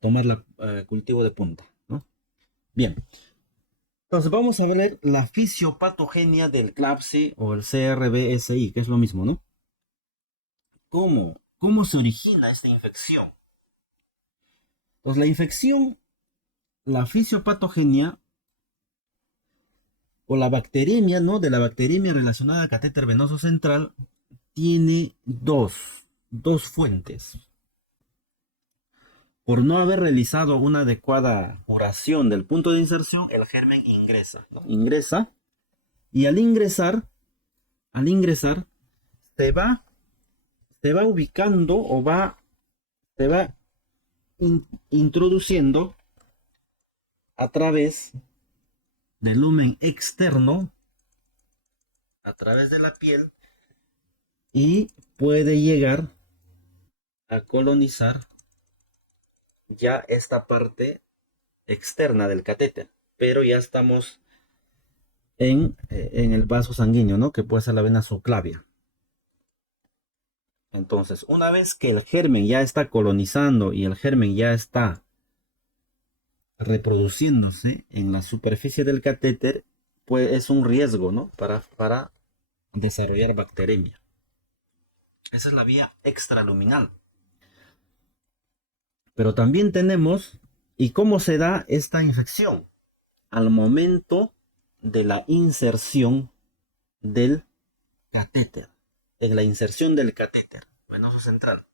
tomar el cultivo de punta, ¿no? Bien, entonces vamos a ver la fisiopatogenia del CLABSI o el CRBSI, que es lo mismo, ¿no? ¿Cómo se origina esta infección? Pues la infección, la fisiopatogenia o la bacteremia, ¿no? De la bacteremia relacionada al catéter venoso central tiene dos fuentes. Por no haber realizado una adecuada curación del punto de inserción, el germen ingresa, ¿no? Ingresa y al ingresar se va, se va ubicando o se va introduciendo a través del lumen externo, a través de la piel, y puede llegar a colonizar ya esta parte externa del catéter, pero ya estamos en el vaso sanguíneo, ¿no? Que puede ser la vena subclavia. Entonces, una vez que el germen ya está colonizando y el germen ya está reproduciéndose en la superficie del catéter, pues es un riesgo, ¿no? Para desarrollar bacteremia. Esa es la vía extraluminal. Pero también tenemos, ¿y cómo se da esta infección? Al momento de la inserción del catéter, en la inserción del catéter venoso central,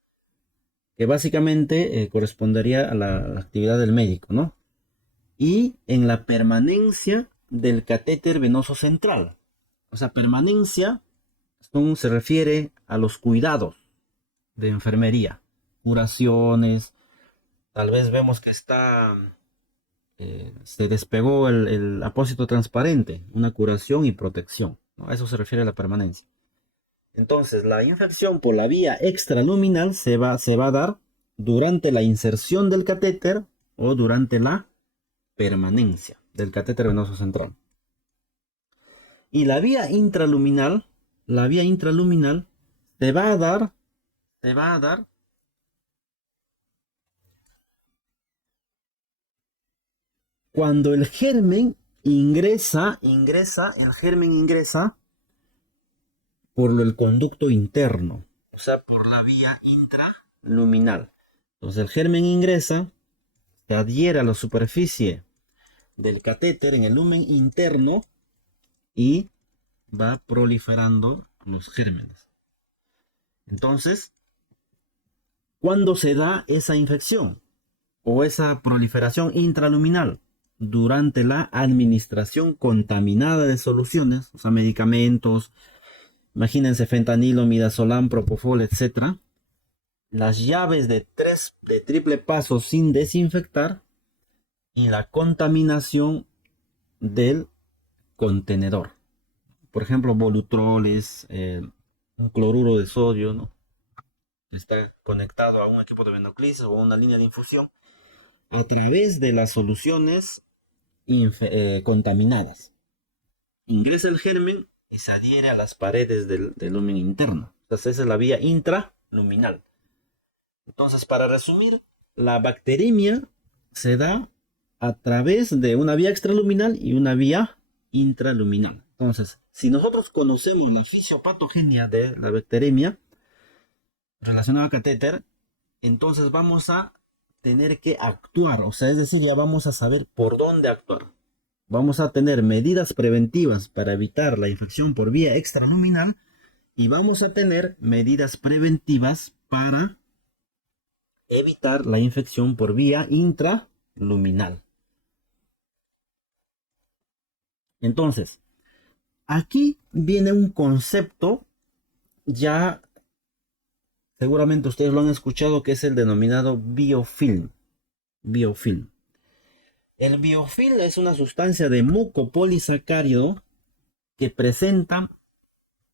que básicamente correspondería a la actividad del médico, ¿no? Y en la permanencia del catéter venoso central. O sea, permanencia se refiere a los cuidados de enfermería, curaciones, tal vez vemos que se despegó el apósito transparente, una curación y protección, ¿no? A eso se refiere a la permanencia. Entonces, la infección por la vía extraluminal se va a dar durante la inserción del catéter o durante la permanencia del catéter venoso central. Y la vía intraluminal se va a dar cuando el germen ingresa por el conducto interno, o sea, por la vía intraluminal. Entonces el germen ingresa, se adhiere a la superficie del catéter en el lumen interno y va proliferando los gérmenes. Entonces, ¿cuándo se da esa infección o esa proliferación intraluminal? Durante la administración contaminada de soluciones, o sea, medicamentos, imagínense fentanilo, midazolam, propofol, etc. Las llaves de triple paso sin desinfectar y la contaminación del contenedor. Por ejemplo, volutroles, un cloruro de sodio, ¿no? Está conectado a un equipo de venoclisis o a una línea de infusión a través de las soluciones contaminadas. Ingresa el germen y se adhiere a las paredes del lumen interno. Entonces esa es la vía intraluminal. Entonces, para resumir, la bacteremia se da a través de una vía extraluminal y una vía intraluminal. Entonces, si nosotros conocemos la fisiopatogenia de la bacteremia relacionada al catéter, entonces vamos a tener que actuar, o sea, es decir, ya vamos a saber por dónde actuar. Vamos a tener medidas preventivas para evitar la infección por vía extraluminal y vamos a tener medidas preventivas para evitar la infección por vía intraluminal. Entonces, aquí viene un concepto, ya seguramente ustedes lo han escuchado, que es el denominado biofilm. Biofilm. El biofilm es una sustancia de mucopolisacárido que presenta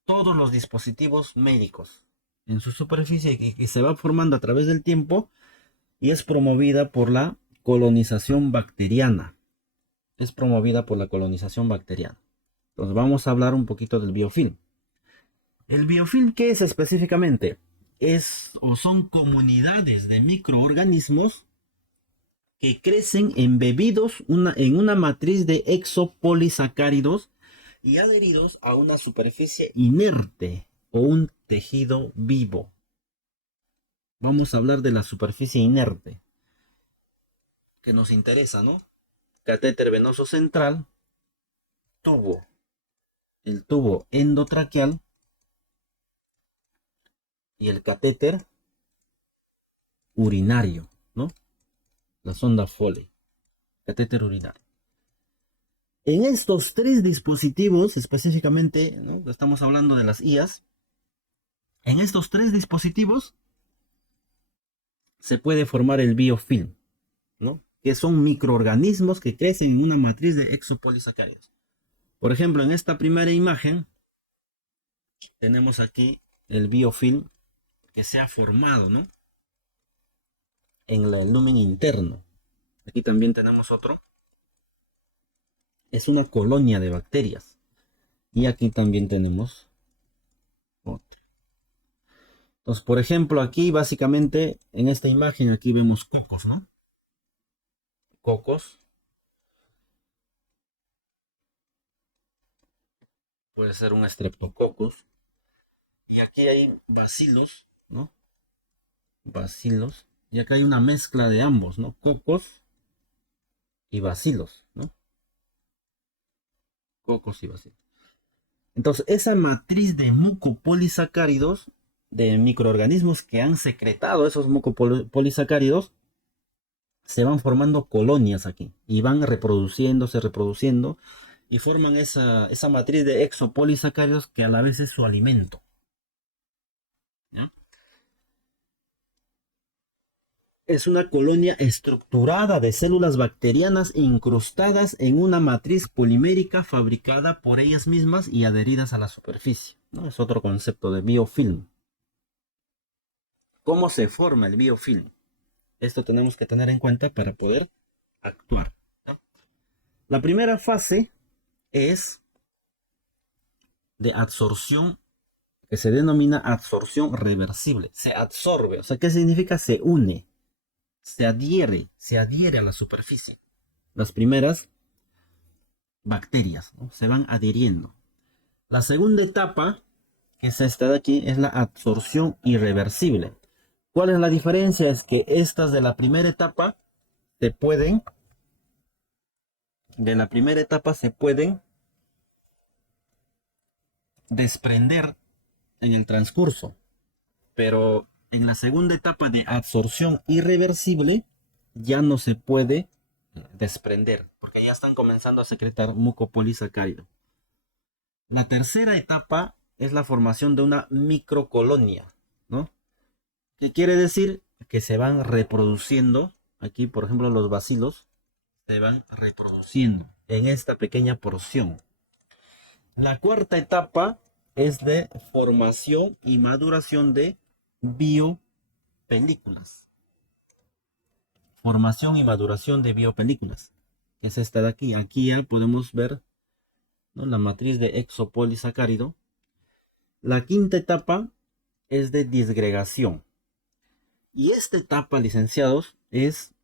todos los dispositivos médicos en su superficie y que se va formando a través del tiempo y es promovida por la colonización bacteriana. Entonces vamos a hablar un poquito del biofilm. ¿El biofilm qué es específicamente? Son comunidades de microorganismos que crecen embebidos en una matriz de exopolisacáridos y adheridos a una superficie inerte o un tejido vivo. Vamos a hablar de la superficie inerte, que nos interesa, ¿no? Catéter venoso central, tubo, el tubo endotraqueal y el catéter urinario, ¿no? La sonda Foley, catéter urinario. En estos tres dispositivos, específicamente, ¿no? Estamos hablando de las IAS, en estos tres dispositivos se puede formar el biofilm, ¿no? Que son microorganismos que crecen en una matriz de exopolisacáridos. Por ejemplo, en esta primera imagen tenemos aquí el biofilm que se ha formado, ¿no? En el lumen interno. Aquí también tenemos otro. Es una colonia de bacterias. Y aquí también tenemos otro. Entonces, por ejemplo, aquí básicamente en esta imagen aquí vemos cocos, ¿no? Cocos. Puede ser un streptococcus. Y aquí hay bacilos, ¿no? Bacilos. Y acá hay una mezcla de ambos, ¿no? Cocos y bacilos, ¿no? Cocos y bacilos. Entonces, esa matriz de mucopolisacáridos, de microorganismos que han secretado esos mucopolisacáridos, se van formando colonias aquí y van reproduciendo y forman esa matriz de exopolisacáridos que a la vez es su alimento. ¿Ya? Es una colonia estructurada de células bacterianas incrustadas en una matriz polimérica fabricada por ellas mismas y adheridas a la superficie, ¿no? Es otro concepto de biofilm. ¿Cómo se forma el biofilm? Esto tenemos que tener en cuenta para poder actuar, ¿no? La primera fase es de absorción, que se denomina absorción reversible. Se absorbe, o sea, ¿qué significa? Se une, se adhiere a la superficie. Las primeras bacterias, ¿no? Se van adhiriendo. La segunda etapa, que es esta de aquí, es la absorción irreversible. ¿Cuál es la diferencia? Es que estas de la primera etapa se pueden desprender en el transcurso, pero en la segunda etapa de absorción irreversible ya no se puede desprender, porque ya están comenzando a secretar mucopolisacárido. La tercera etapa es la formación de una microcolonia, ¿no? ¿Qué quiere decir? Que se van reproduciendo, aquí por ejemplo los bacilos, se van reproduciendo en esta pequeña porción. La cuarta etapa es de formación y maduración de biopelículas. Formación y maduración de biopelículas. Es esta de aquí. Aquí ya podemos ver, ¿no?, la matriz de exopolisacárido. La quinta etapa es de disgregación. Y esta etapa, licenciados, es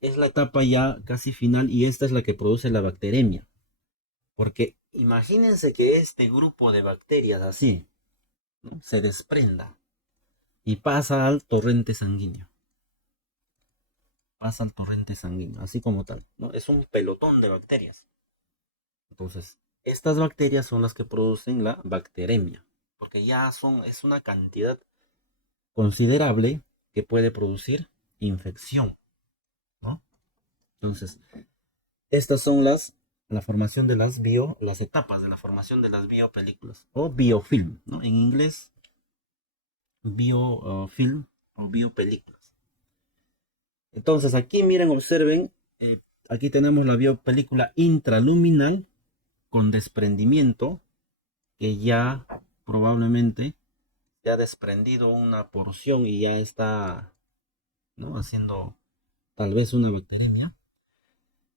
la etapa ya casi final y esta es la que produce la bacteremia. Porque imagínense que este grupo de bacterias así, ¿no?, se desprenda y pasa al torrente sanguíneo. Pasa al torrente sanguíneo, así como tal, ¿no? Es un pelotón de bacterias. Entonces, estas bacterias son las que producen la bacteremia, porque ya es una cantidad considerable que puede producir infección, ¿no? Entonces, estas son la formación de las etapas de la formación de las biopelículas o biofilm, ¿no? En inglés, biofilm o biopelículas. Entonces, aquí miren, observen, aquí tenemos la biopelícula intraluminal con desprendimiento, que ya probablemente se ha desprendido una porción y ya está, ¿no?, haciendo tal vez una bacteremia.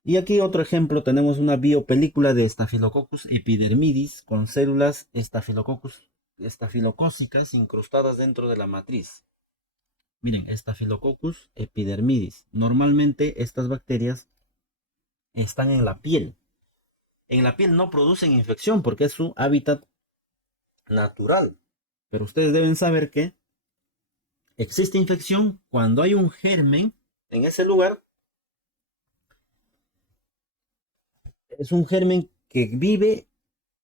Y aquí otro ejemplo, tenemos una biopelícula de Staphylococcus epidermidis con células estafilocócicas incrustadas dentro de la matriz. Miren, Staphylococcus epidermidis. Normalmente estas bacterias están en la piel. En la piel no producen infección porque es su hábitat natural. Pero ustedes deben saber que existe infección cuando hay un germen en ese lugar. Es un germen que vive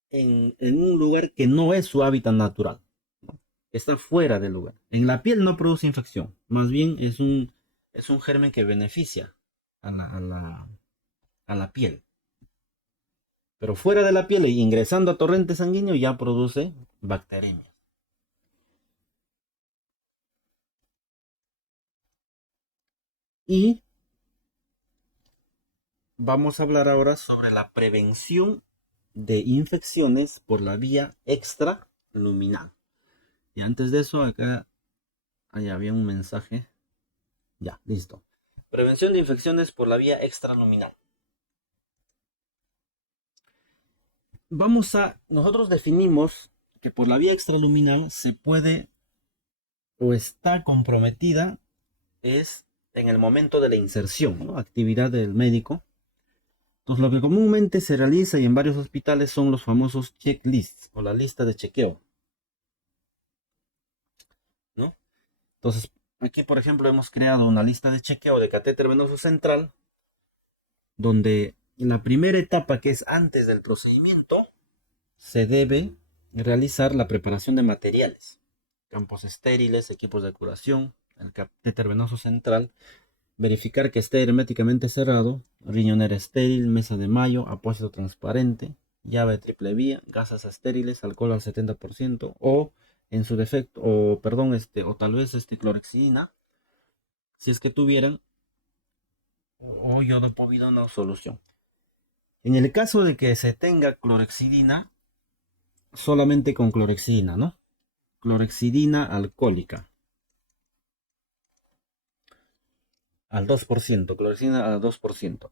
en un lugar que no es su hábitat natural, ¿no? Está fuera del lugar. En la piel no produce infección, más bien es un germen que beneficia a la piel. Pero fuera de la piel y ingresando a torrente sanguíneo ya produce bacterias. Y vamos a hablar ahora sobre la prevención de infecciones por la vía extraluminal. Y antes de eso, acá ahí había un mensaje. Ya, listo. Prevención de infecciones por la vía extraluminal. Nosotros definimos que por la vía extraluminal se puede o está comprometida es en el momento de la inserción, ¿no? Actividad del médico. Entonces, lo que comúnmente se realiza y en varios hospitales son los famosos checklists o la lista de chequeo, ¿no? Entonces, aquí, por ejemplo, hemos creado una lista de chequeo de catéter venoso central, donde en la primera etapa, que es antes del procedimiento, se debe realizar la preparación de materiales, campos estériles, equipos de curación, el catéter venoso central, verificar que esté herméticamente cerrado, riñonera estéril, mesa de mayo, apósito transparente, llave de triple vía, gasas estériles, alcohol al 70% o en su defecto, o perdón, o tal vez clorexidina, si es que tuvieran, o yodopovidona o solución. En el caso de que se tenga clorexidina, solamente con clorexidina, ¿no? Clorexidina alcohólica al 2%, clorexidina al 2%.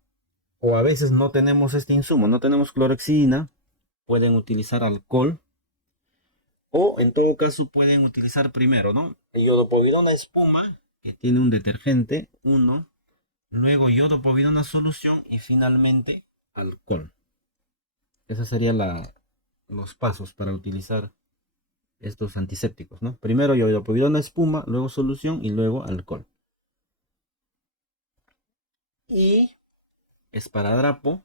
O a veces no tenemos este insumo, no tenemos clorexidina, pueden utilizar alcohol o en todo caso pueden utilizar primero, ¿no? Yodopovidona espuma, que tiene un detergente, uno, luego yodopovidona solución y finalmente alcohol. Esos serían los pasos para utilizar estos antisépticos, ¿no? Primero yodopovidona espuma, luego solución y luego alcohol. Y esparadrapo.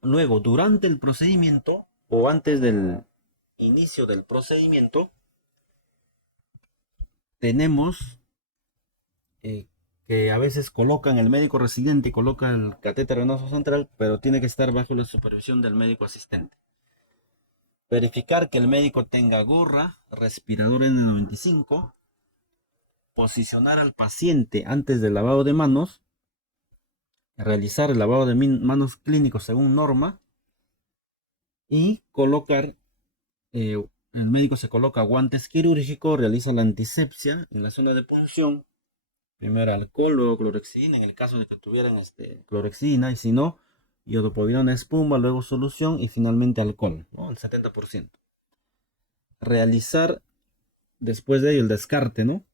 Luego, durante el procedimiento o antes del inicio del procedimiento, tenemos que a veces colocan el médico residente y coloca el catéter venoso central, pero tiene que estar bajo la supervisión del médico asistente. Verificar que el médico tenga gorra, respirador N95, posicionar al paciente antes del lavado de manos, realizar el lavado de manos clínico según norma y colocar, el médico se coloca guantes quirúrgicos, realiza la antisepsia en la zona de punción, primero alcohol, luego clorexidina, en el caso de que tuvieran clorexidina, y si no, yodopovidona espuma, luego solución y finalmente alcohol, ¿no? El 70%. Realizar después de ello el descarte, ¿no?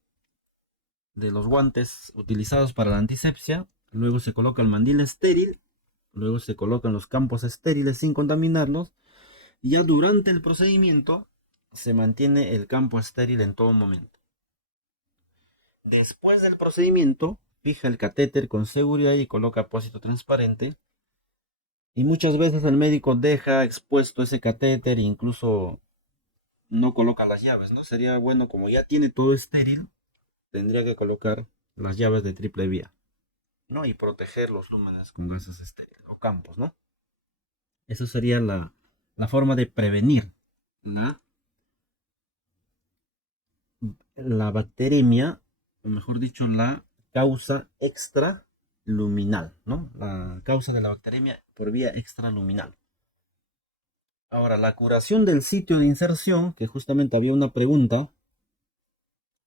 De los guantes utilizados para la antisepsia, luego se coloca el mandil estéril, luego se colocan los campos estériles sin contaminarlos, y ya durante el procedimiento se mantiene el campo estéril en todo momento. Después del procedimiento, fija el catéter con seguridad y coloca apósito transparente. Y muchas veces el médico deja expuesto ese catéter e incluso no coloca las llaves, ¿no? Sería bueno, como ya tiene todo estéril, tendría que colocar las llaves de triple vía, ¿no? Y proteger los lúmenes con gases estériles o campos, ¿no? Eso sería la forma de prevenir la, la bacteremia, o mejor dicho, la causa extraluminal, ¿no? La causa de la bacteremia por vía extraluminal. Ahora, la curación del sitio de inserción, que justamente había una pregunta,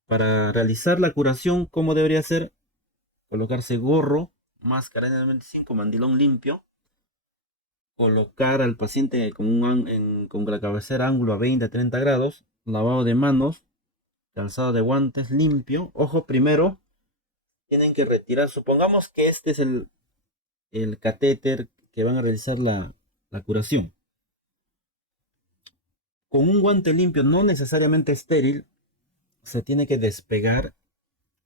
para realizar la curación, ¿cómo debería ser? Colocarse gorro, máscara N95, mandilón limpio, colocar al paciente con la cabecera ángulo a 20 a 30 grados, lavado de manos, calzado de guantes limpio. Ojo, primero tienen que retirar, supongamos que este es el catéter que van a realizar la curación. Con un guante limpio, no necesariamente estéril, se tiene que despegar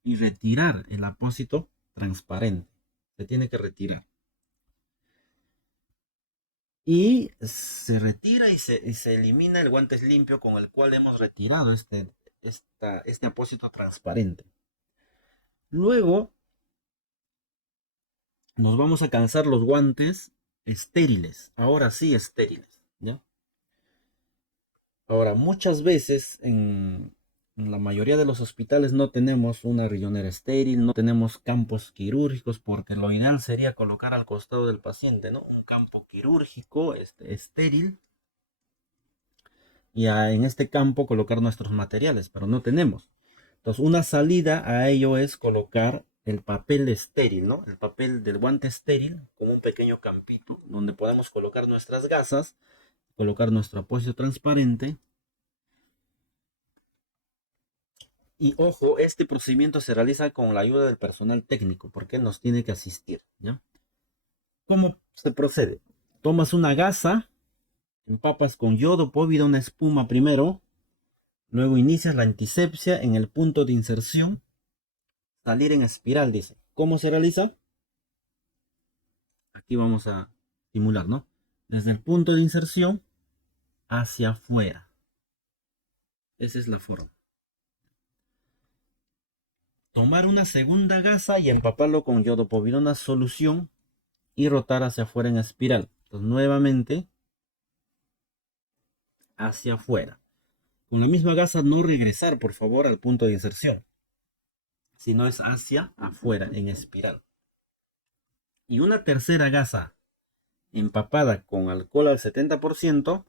y retirar el apósito transparente. Se tiene que retirar. Y se retira y se elimina el guante limpio con el cual hemos retirado este apósito transparente. Luego nos vamos a calzar los guantes estériles. Ahora sí estériles, ¿ya? Ahora, muchas veces en la mayoría de los hospitales no tenemos una riñonera estéril, no tenemos campos quirúrgicos, porque lo ideal sería colocar al costado del paciente, ¿no? Un campo quirúrgico estéril, y en este campo colocar nuestros materiales, pero no tenemos. Entonces, una salida a ello es colocar el papel estéril, ¿no? El papel del guante estéril, como un pequeño campito, donde podemos colocar nuestras gasas, colocar nuestro apósito transparente. Y ojo, este procedimiento se realiza con la ayuda del personal técnico, porque nos tiene que asistir, ¿ya? ¿Cómo se procede? Tomas una gasa, empapas con yodo, póvida, una espuma primero, luego inicias la antisepsia en el punto de inserción, salir en espiral, dice. ¿Cómo se realiza? Aquí vamos a simular, ¿no? Desde el punto de inserción hacia afuera. Esa es la forma. Tomar una segunda gasa y empaparlo con yodo, povidona, solución, y rotar hacia afuera en espiral. Entonces, nuevamente hacia afuera. Con la misma gasa no regresar, por favor, al punto de inserción, sino es hacia afuera en espiral. Y una tercera gasa empapada con alcohol al 70%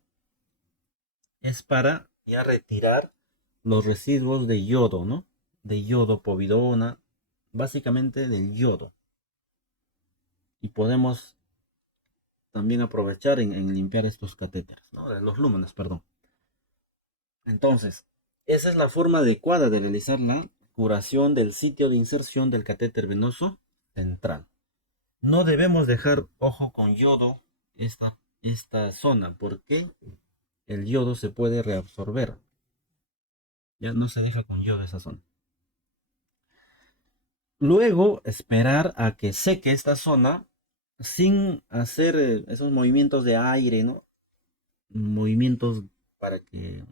es para ya retirar los residuos de yodo, ¿no? De yodo, povidona, básicamente del yodo. Y podemos también aprovechar en limpiar estos catéteres, ¿no? Los lúmenes, perdón. Entonces, esa es la forma adecuada de realizar la curación del sitio de inserción del catéter venoso central. No debemos dejar ojo con yodo esta zona, porque el yodo se puede reabsorber. Ya no se deja con yodo esa zona. Luego, esperar a que seque esta zona sin hacer esos movimientos de aire, ¿no? Movimientos para que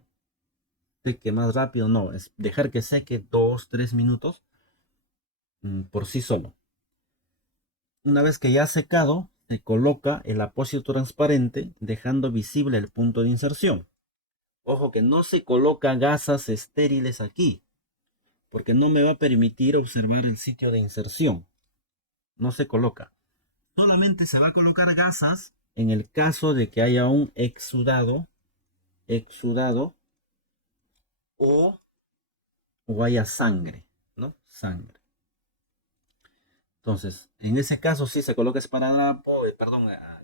seque más rápido, no, es dejar que seque 2-3 minutos por sí solo. Una vez que ya ha secado, se coloca el apósito transparente dejando visible el punto de inserción. Ojo que no se coloca gasas estériles aquí, porque no me va a permitir observar el sitio de inserción. No se coloca. Solamente se va a colocar gasas en el caso de que haya un exudado o haya sangre, ¿no? Sangre. Entonces, en ese caso sí se coloca esparadrapo,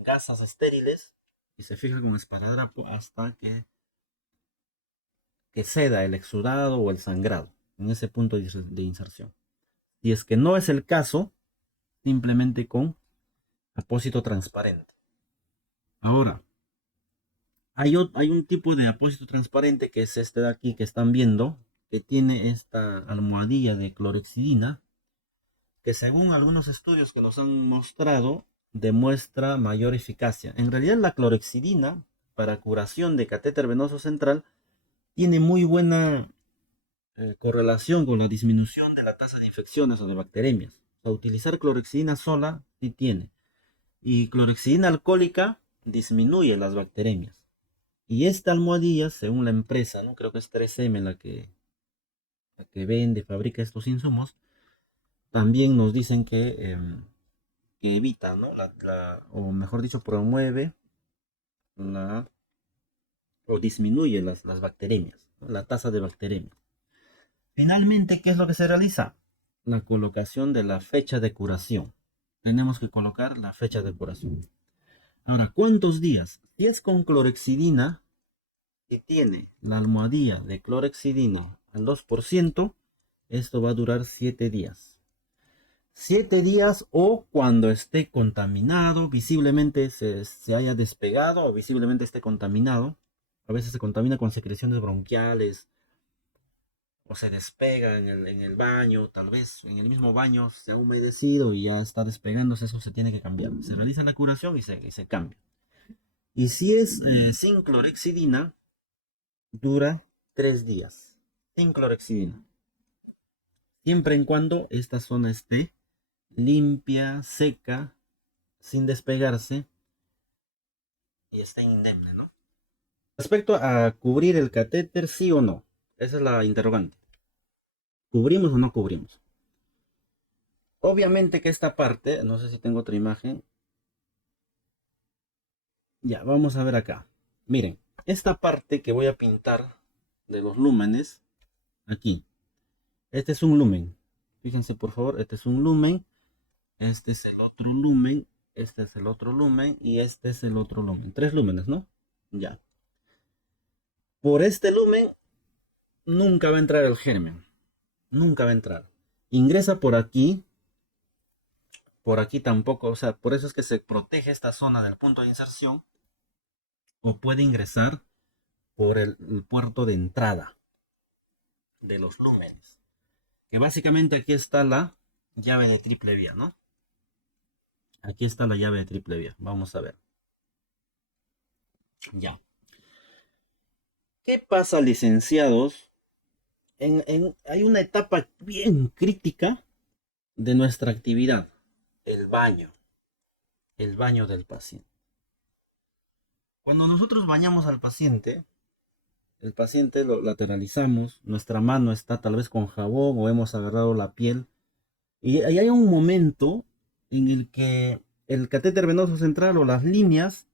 gasas estériles, y se fija con esparadrapo hasta que ceda el exudado o el sangrado en ese punto de inserción. Si es que no es el caso, simplemente con apósito transparente. Ahora, hay un tipo de apósito transparente que es este de aquí que están viendo, que tiene esta almohadilla de clorexidina, que según algunos estudios que nos han mostrado, demuestra mayor eficacia. En realidad la clorexidina para curación de catéter venoso central tiene muy buena correlación con la disminución de la tasa de infecciones o de bacteremias. O sea, utilizar clorexidina sola sí tiene. Y clorexidina alcohólica disminuye las bacteremias. Y esta almohadilla, según la empresa, ¿no? Creo que es 3M la que vende, fabrica estos insumos, también nos dicen que evita, ¿no? O mejor dicho, promueve la, o disminuye las bacteremias, ¿no? La tasa de bacteremias. Finalmente, ¿qué es lo que se realiza? La colocación de la fecha de curación. Tenemos que colocar la fecha de curación. Ahora, ¿cuántos días? Si es con clorexidina, y tiene la almohadilla de clorexidina al 2%, esto va a durar 7 días. 7 días o cuando esté contaminado, visiblemente se haya despegado o visiblemente esté contaminado. A veces se contamina con secreciones bronquiales o se despega en el baño, tal vez en el mismo baño se ha humedecido y ya está despegándose, eso se tiene que cambiar. Se realiza la curación y se cambia. Y si es sin clorexidina, dura 3 días. Sin clorexidina. Siempre y cuando esta zona esté limpia, seca, sin despegarse y esté indemne, ¿no? Respecto a cubrir el catéter, sí o no. Esa es la interrogante. ¿Cubrimos o no cubrimos? Obviamente que esta parte, no sé si tengo otra imagen. Ya, vamos a ver acá. Miren, esta parte que voy a pintar de los lúmenes, aquí. Este es un lumen. Fíjense por favor, este es un lumen. Este es el otro lumen. Este es el otro lumen. Y este es el otro lumen. 3 lúmenes, ¿no? Ya. Por este lumen nunca va a entrar el germen. Nunca va a entrar. Ingresa por aquí tampoco. O sea, por eso es que se protege esta zona del punto de inserción. O puede ingresar por el puerto de entrada de los lúmenes. Que básicamente aquí está la llave de triple vía, ¿no? Aquí está la llave de triple vía. Vamos a ver. Ya. ¿Qué pasa, licenciados? Hay una etapa bien crítica de nuestra actividad. El baño. El baño del paciente. Cuando nosotros bañamos al paciente, el paciente lo lateralizamos, nuestra mano está tal vez con jabón o hemos agarrado la piel. Y ahí hay un momento en el que el catéter venoso central o las líneas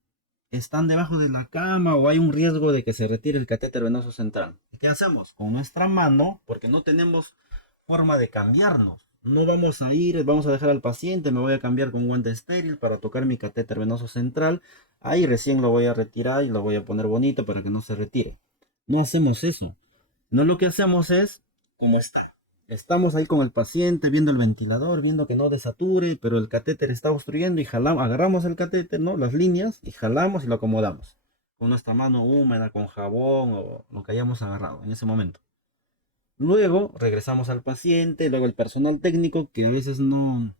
están debajo de la cama o hay un riesgo de que se retire el catéter venoso central. ¿Qué hacemos? Con nuestra mano, porque no tenemos forma de cambiarnos. No vamos a ir, vamos a dejar al paciente, me voy a cambiar con guante estéril para tocar mi catéter venoso central. Ahí recién lo voy a retirar y lo voy a poner bonito para que no se retire. No hacemos eso. No, lo que hacemos es como está. Estamos ahí con el paciente, viendo el ventilador, viendo que no desature, pero el catéter está obstruyendo y jalamos, agarramos el catéter, ¿no? Las líneas y jalamos y lo acomodamos. Con nuestra mano húmeda, con jabón o lo que hayamos agarrado en ese momento. Luego regresamos al paciente, luego el personal técnico que a veces no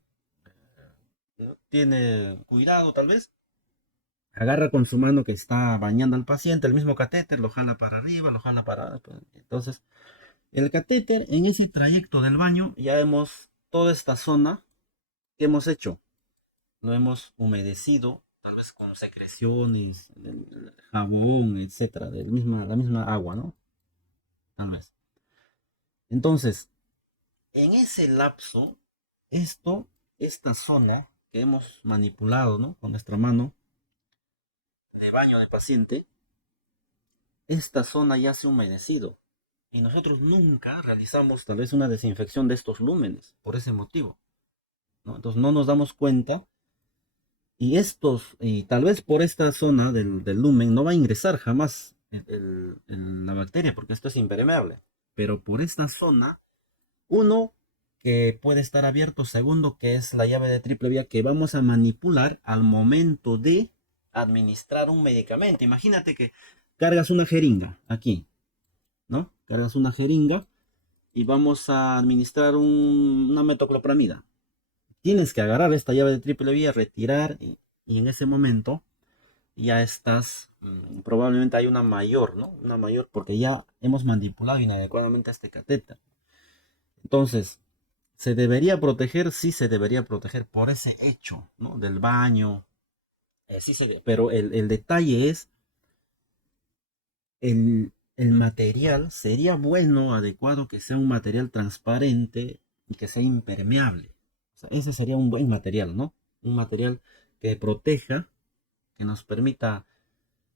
tiene cuidado tal vez, agarra con su mano que está bañando al paciente el mismo catéter, lo jala para arriba, lo jala para... Entonces, el catéter en ese trayecto del baño ya hemos, toda esta zona que hemos hecho, lo hemos humedecido, tal vez con secreciones, jabón, etcétera, la misma agua, ¿no? Tal vez. Entonces, en ese lapso, esta zona que hemos manipulado, ¿no? Con nuestra mano de baño de paciente, esta zona ya se ha humedecido. Y nosotros nunca realizamos tal vez una desinfección de estos lúmenes, por ese motivo, ¿no? Entonces no nos damos cuenta y tal vez por esta zona del lumen no va a ingresar jamás la bacteria porque esto es impermeable. Pero por esta zona, uno, que puede estar abierto, segundo, que es la llave de triple vía que vamos a manipular al momento de administrar un medicamento. Imagínate que cargas una jeringa aquí, ¿no? Cargas una jeringa y vamos a administrar una metoclopramida. Tienes que agarrar esta llave de triple vía, retirar y en ese momento ya estás, probablemente hay una mayor, ¿no? Una mayor porque ya hemos manipulado inadecuadamente este catéter. Entonces, ¿se debería proteger? Sí se debería proteger por ese hecho, ¿no? Del baño. Sí pero el detalle es, el material sería bueno, adecuado que sea un material transparente y que sea impermeable. O sea, ese sería un buen material, ¿no? Un material que proteja, que nos permita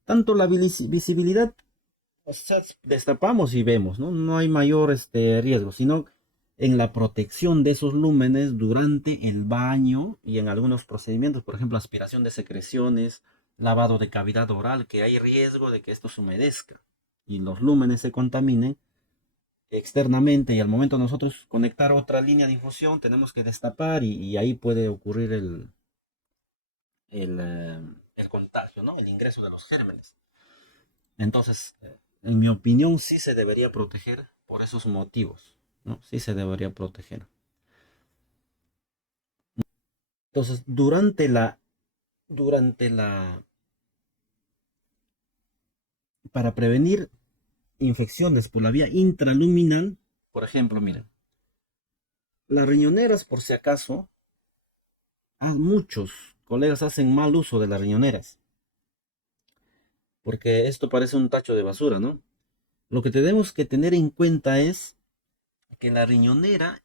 tanto la visibilidad, o sea, destapamos y vemos, ¿no? No hay mayor riesgo, sino en la protección de esos lúmenes durante el baño y en algunos procedimientos, por ejemplo, aspiración de secreciones, lavado de cavidad oral, que hay riesgo de que esto se humedezca y los lúmenes se contaminen. externamente y al momento de nosotros conectar otra línea de infusión tenemos que destapar y ahí puede ocurrir el contagio, ¿no? El ingreso de los gérmenes. Entonces, en mi opinión, sí se debería proteger por esos motivos, ¿no? Sí se debería proteger. Entonces, para prevenir infecciones por la vía intraluminal, por ejemplo, miren, las riñoneras, por si acaso, muchos colegas hacen mal uso de las riñoneras, porque esto parece un tacho de basura, ¿no? Lo que tenemos que tener en cuenta es que la riñonera,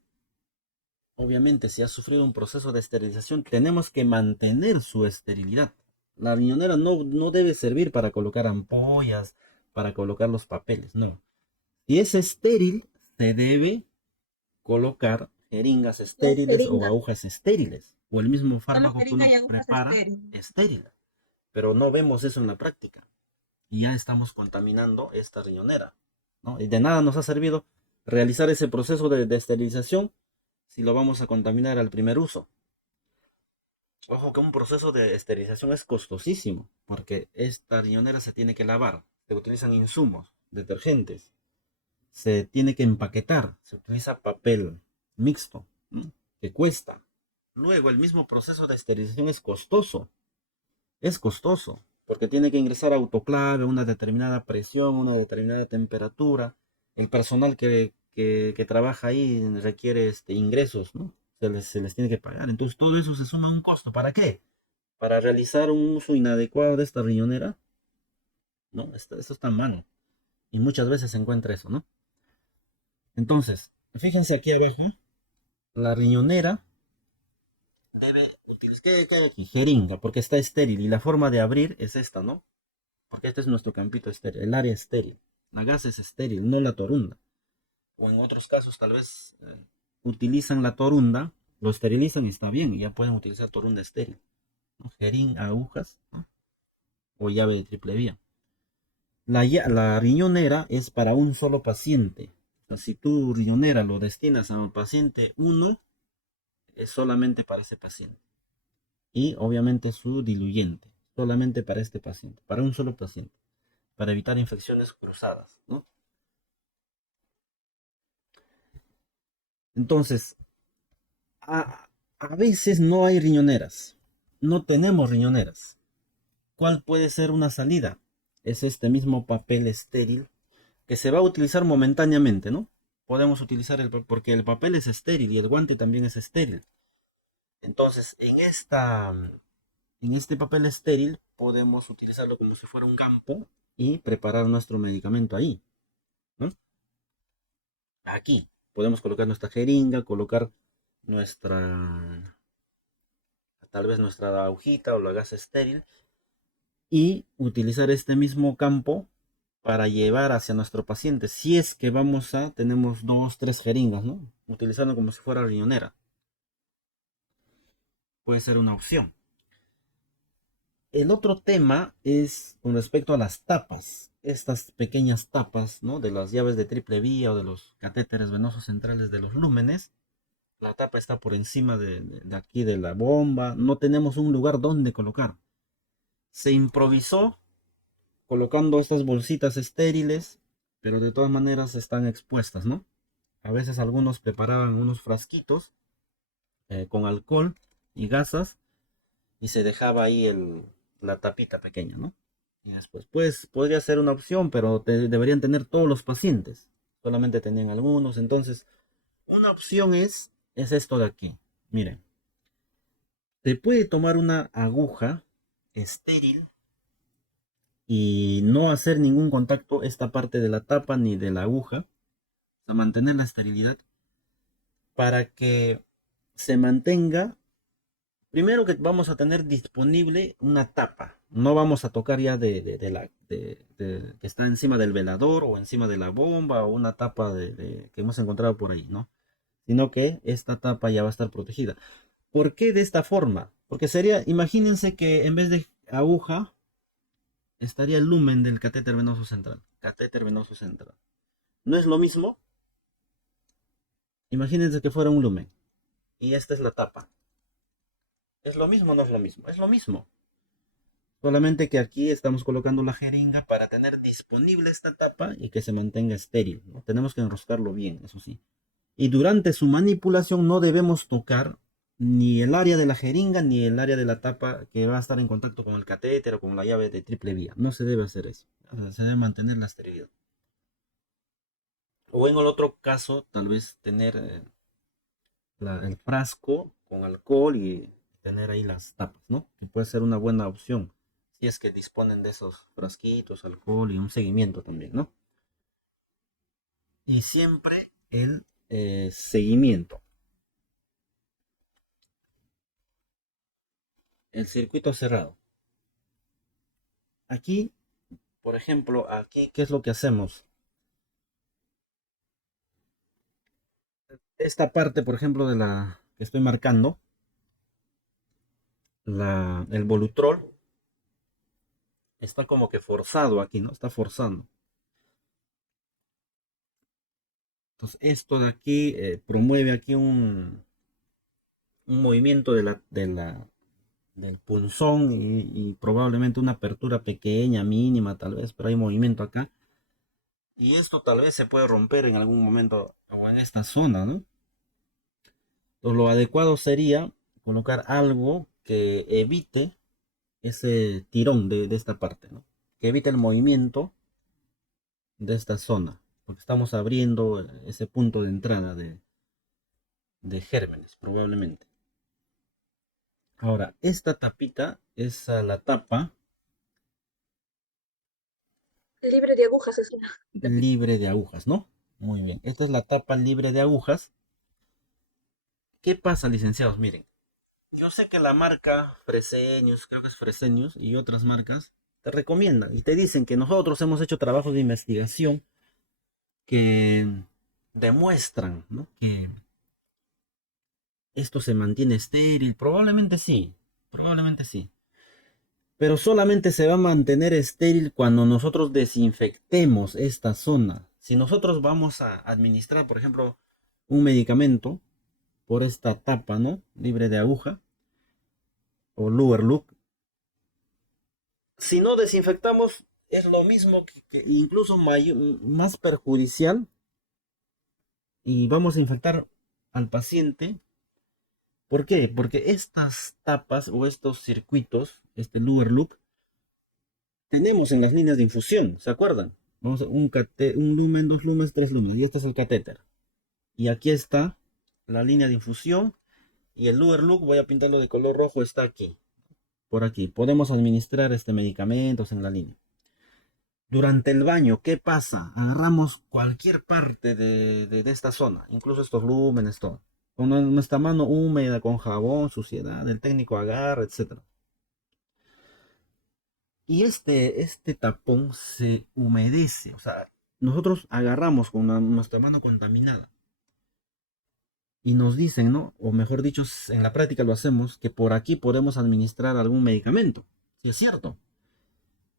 obviamente, si ha sufrido un proceso de esterilización, tenemos que mantener su esterilidad. La riñonera no debe servir para colocar ampollas, para colocar los papeles, no. Si es estéril, se debe colocar jeringas Las estériles o jeringas, agujas estériles, o el mismo solo fármaco que jeringa y uno agujas prepara estériles. estéril. Pero no vemos eso en la práctica. Y ya estamos contaminando esta riñonera, ¿no? Y de nada nos ha servido realizar ese proceso de esterilización si lo vamos a contaminar al primer uso. Ojo que un proceso de esterilización es costosísimo, porque esta riñonera se tiene que lavar, se utilizan insumos, detergentes, se tiene que empaquetar, se utiliza papel mixto, ¿no? Que cuesta. Luego el mismo proceso de esterilización es costoso, porque tiene que ingresar autoclave, una determinada presión, una determinada temperatura. El personal que trabaja ahí requiere ingresos, ¿no? Se les tiene que pagar. Entonces todo eso se suma a un costo. ¿Para qué? Para realizar un uso inadecuado de esta riñonera, ¿no? Eso está mal. Y muchas veces se encuentra eso, ¿no? Entonces, fíjense aquí abajo, la riñonera debe utilizar, ¿qué hay aquí? Jeringa, porque está estéril y la forma de abrir es esta, ¿no? Porque este es nuestro campito estéril, el área estéril. La gasa es estéril, no la torunda. O en otros casos tal vez utilizan la torunda, lo esterilizan y está bien, y ya pueden utilizar torunda estéril, ¿no? Jeringa, agujas, ¿no? O llave de triple vía. La riñonera es para un solo paciente. O sea, si tu riñonera lo destinas a un paciente uno, es solamente para ese paciente. Y obviamente su diluyente, solamente para este paciente, para un solo paciente, para evitar infecciones cruzadas, ¿no? Entonces, a veces no hay riñoneras, no tenemos riñoneras. ¿Cuál puede ser una salida? Es este mismo papel estéril que se va a utilizar momentáneamente, ¿no? Podemos utilizar porque el papel es estéril y el guante también es estéril. Entonces, en este papel estéril podemos utilizarlo como si fuera un campo y preparar nuestro medicamento ahí, ¿no? Aquí podemos colocar nuestra jeringa, colocar nuestra, tal vez nuestra agujita o la gasa estéril y utilizar este mismo campo para llevar hacia nuestro paciente. Si es que tenemos dos, tres jeringas, ¿no? Utilizarlo como si fuera riñonera. Puede ser una opción. El otro tema es con respecto a las tapas. Estas pequeñas tapas, ¿no? De las llaves de triple vía o de los catéteres venosos centrales de los lúmenes. La tapa está por encima de aquí de la bomba. No tenemos un lugar donde colocar. Se improvisó colocando estas bolsitas estériles, pero de todas maneras están expuestas, ¿no? A veces algunos preparaban unos frasquitos con alcohol y gasas y se dejaba ahí la tapita pequeña, ¿no? Y después, pues podría ser una opción, pero deberían tener todos los pacientes. Solamente tenían algunos. Entonces, una opción es esto de aquí. Miren, se puede tomar una aguja estéril y no hacer ningún contacto esta parte de la tapa ni de la aguja, o sea, mantener la esterilidad para que se mantenga. Primero que vamos a tener disponible una tapa, no vamos a tocar ya que está encima del velador o encima de la bomba o una tapa que hemos encontrado por ahí, ¿no? Sino que esta tapa ya va a estar protegida. ¿Por qué de esta forma? Porque imagínense que en vez de aguja, estaría el lumen del catéter venoso central. Catéter venoso central. ¿No es lo mismo? Imagínense que fuera un lumen y esta es la tapa. ¿Es lo mismo o no es lo mismo? Es lo mismo. Solamente que aquí estamos colocando la jeringa para tener disponible esta tapa y que se mantenga estéril, ¿no? Tenemos que enroscarlo bien, eso sí. Y durante su manipulación no debemos tocar ni el área de la jeringa ni el área de la tapa que va a estar en contacto con el catéter o con la llave de triple vía. No se debe hacer eso. O sea, se debe mantener la esterilidad. O en el otro caso, tal vez tener el frasco con alcohol y tener ahí las tapas, ¿no? Que puede ser una buena opción. Si es que disponen de esos frasquitos, alcohol y un seguimiento también, ¿no? Y siempre el seguimiento. El circuito cerrado. Aquí, por ejemplo, aquí, ¿qué es lo que hacemos? Esta parte, por ejemplo, de la que estoy marcando, el volutrol, está como que forzado aquí, ¿no? Está forzando. Entonces, esto de aquí promueve aquí un movimiento del punzón y probablemente una apertura pequeña, mínima tal vez, pero hay movimiento acá. Y esto tal vez se puede romper en algún momento o en esta zona, ¿no? Entonces, lo adecuado sería colocar algo que evite ese tirón de esta parte, ¿no? Que evite el movimiento de esta zona, porque estamos abriendo ese punto de entrada de gérmenes, probablemente. Ahora, esta tapita es la tapa Libre de agujas es una. libre de agujas, ¿no? Muy bien, esta es la tapa libre de agujas. ¿Qué pasa, licenciados? Miren, yo sé que la marca Fresenius, creo que es Fresenius, y otras marcas, te recomiendan y te dicen que nosotros hemos hecho trabajos de investigación que demuestran, ¿no? Que esto se mantiene estéril. Probablemente sí. Pero solamente se va a mantener estéril cuando nosotros desinfectemos esta zona. Si nosotros vamos a administrar, por ejemplo, un medicamento por esta tapa, ¿no? Libre de aguja o Luer Look. Si no desinfectamos, es lo mismo que incluso más perjudicial y vamos a infectar al paciente. ¿Por qué? Porque estas tapas o estos circuitos, este Luer Loop, tenemos en las líneas de infusión, ¿se acuerdan? Vamos a un lumen, dos lumens, tres lumens, y este es el catéter. Y aquí está la línea de infusión y el Luer Loop, voy a pintarlo de color rojo, está aquí, por aquí. Podemos administrar este medicamentos en la línea. Durante el baño, ¿qué pasa? Agarramos cualquier parte de esta zona, incluso estos lúmenes, todo. Con nuestra mano húmeda, con jabón, suciedad, el técnico agarra, etcétera. Y este tapón se humedece, o sea, nosotros agarramos con nuestra mano contaminada y nos dicen, ¿no? O mejor dicho, en la práctica lo hacemos, que por aquí podemos administrar algún medicamento. Sí, es cierto.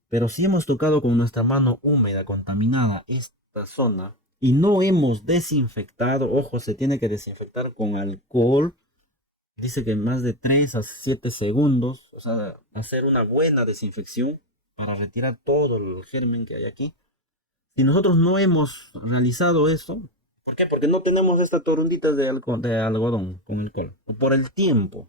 Pero si hemos tocado con nuestra mano húmeda, contaminada, esta zona, y no hemos desinfectado, ojo, se tiene que desinfectar con alcohol, dice que más de 3 a 7 segundos, o sea, hacer una buena desinfección para retirar todo el germen que hay aquí. Si nosotros no hemos realizado eso, ¿por qué? Porque no tenemos esta torundita de algodón con alcohol, o por el tiempo,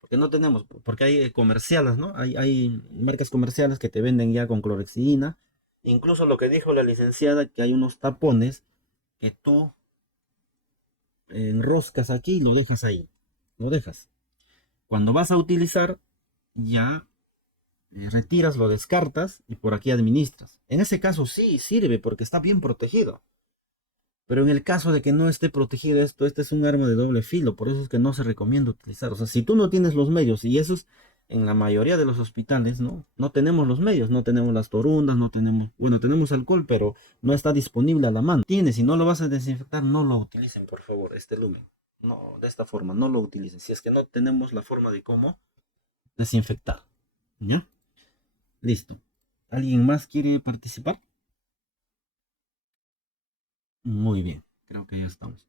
porque no tenemos, porque hay comerciales, ¿no? Hay marcas comerciales que te venden ya con clorexidina. Incluso lo que dijo la licenciada, que hay unos tapones que tú enroscas aquí y lo dejas ahí. Lo dejas. Cuando vas a utilizar, ya retiras, lo descartas y por aquí administras. En ese caso sí sirve porque está bien protegido. Pero en el caso de que no esté protegido esto, este es un arma de doble filo, por eso es que no se recomienda utilizar. O sea, si tú no tienes los medios, y eso es en la mayoría de los hospitales, ¿no? No tenemos los medios, no tenemos las torundas, no tenemos, bueno, tenemos alcohol, pero no está disponible a la mano. Tienes, si no lo vas a desinfectar, no lo utilicen, por favor, este lumen. No, de esta forma, no lo utilicen. Si es que no tenemos la forma de cómo desinfectar. ¿Ya? Listo. ¿Alguien más quiere participar? Muy bien. Creo que ya estamos.